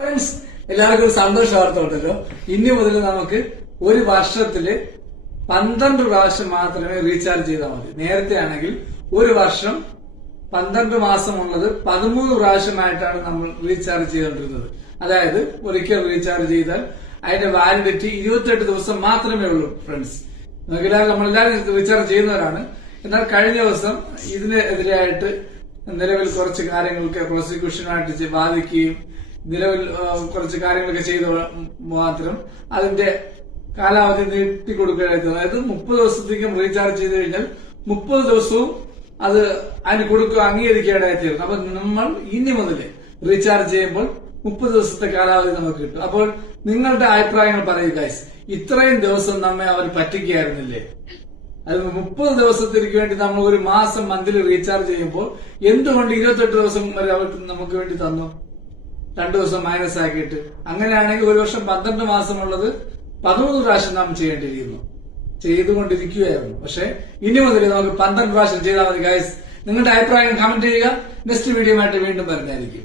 Friends, എല്ലാവർക്കും സന്തോഷ വാർത്ത ഉണ്ടല്ലോ. ഇനി മുതൽ നമുക്ക് ഒരു വർഷത്തില് 12 പ്രാവശ്യം മാത്രമേ റീചാർജ് ചെയ്താൽ മതി. നേരത്തെ ആണെങ്കിൽ ഒരു വർഷം 12 മാസമുള്ളത് 13 പ്രാവശ്യമായിട്ടാണ് നമ്മൾ റീചാർജ് ചെയ്തുകൊണ്ടിരുന്നത്. അതായത് ഒരിക്കൽ റീചാർജ് ചെയ്താൽ അതിന്റെ വാലിഡിറ്റി 28 ദിവസം മാത്രമേ ഉള്ളൂ. ഫ്രണ്ട്സ്, നമ്മളെല്ലാവരും റീചാർജ് ചെയ്യുന്നവരാണ്. എന്നാൽ കഴിഞ്ഞ ദിവസം ഇതിനെതിരായിട്ട് നിലവിൽ കുറച്ച് കാര്യങ്ങൾക്ക് പ്രോസിക്യൂഷനുമായിട്ട് ബാധിക്കുകയും നിലവിൽ കുറച്ച് കാര്യങ്ങളൊക്കെ ചെയ്ത മാത്രം അതിന്റെ കാലാവധി നീട്ടിക്കൊടുക്കുകയായിരുന്നു. അതായത് 30 ദിവസത്തേക്കും റീചാർജ് ചെയ്ത് കഴിഞ്ഞാൽ 30 ദിവസവും അത് അതിന് കൊടുക്കുക അംഗീകരിക്കേണ്ടതായിത്തീരുന്നു. അപ്പൊ നമ്മൾ ഇനി മുതൽ റീചാർജ് ചെയ്യുമ്പോൾ 30 ദിവസത്തെ കാലാവധി നമുക്ക് കിട്ടും. അപ്പോൾ നിങ്ങളുടെ അഭിപ്രായങ്ങൾ പറയൂ ഗൈസ്. ഇത്രയും ദിവസം നമ്മെ അവർ പറ്റിക്കുകയായിരുന്നില്ലേ? അത് 30 ദിവസത്തിലേക്ക് വേണ്ടി നമ്മൾ ഒരു മാസം മന്ത്ലി റീചാർജ് ചെയ്യുമ്പോൾ എന്തുകൊണ്ട് 28 ദിവസം വരെ അവർ നമുക്ക് വേണ്ടി തന്നു? 2 ദിവസം മൈനസ് ആക്കിയിട്ട്. അങ്ങനെയാണെങ്കിൽ ഒരു വർഷം 12 മാസമുള്ളത് 13 പ്രാവശ്യം നാം ചെയ്തുകൊണ്ടിരിക്കുകയായിരുന്നു. പക്ഷെ ഇനി മുതൽ നമുക്ക് 12 പ്രാവശ്യം ചെയ്താൽ മതി ഗൈസ്. നിങ്ങളുടെ അഭിപ്രായം കമന്റ് ചെയ്യുക. നെക്സ്റ്റ് വീഡിയോ ആയിട്ട് വീണ്ടും വരുന്നതായിരിക്കും.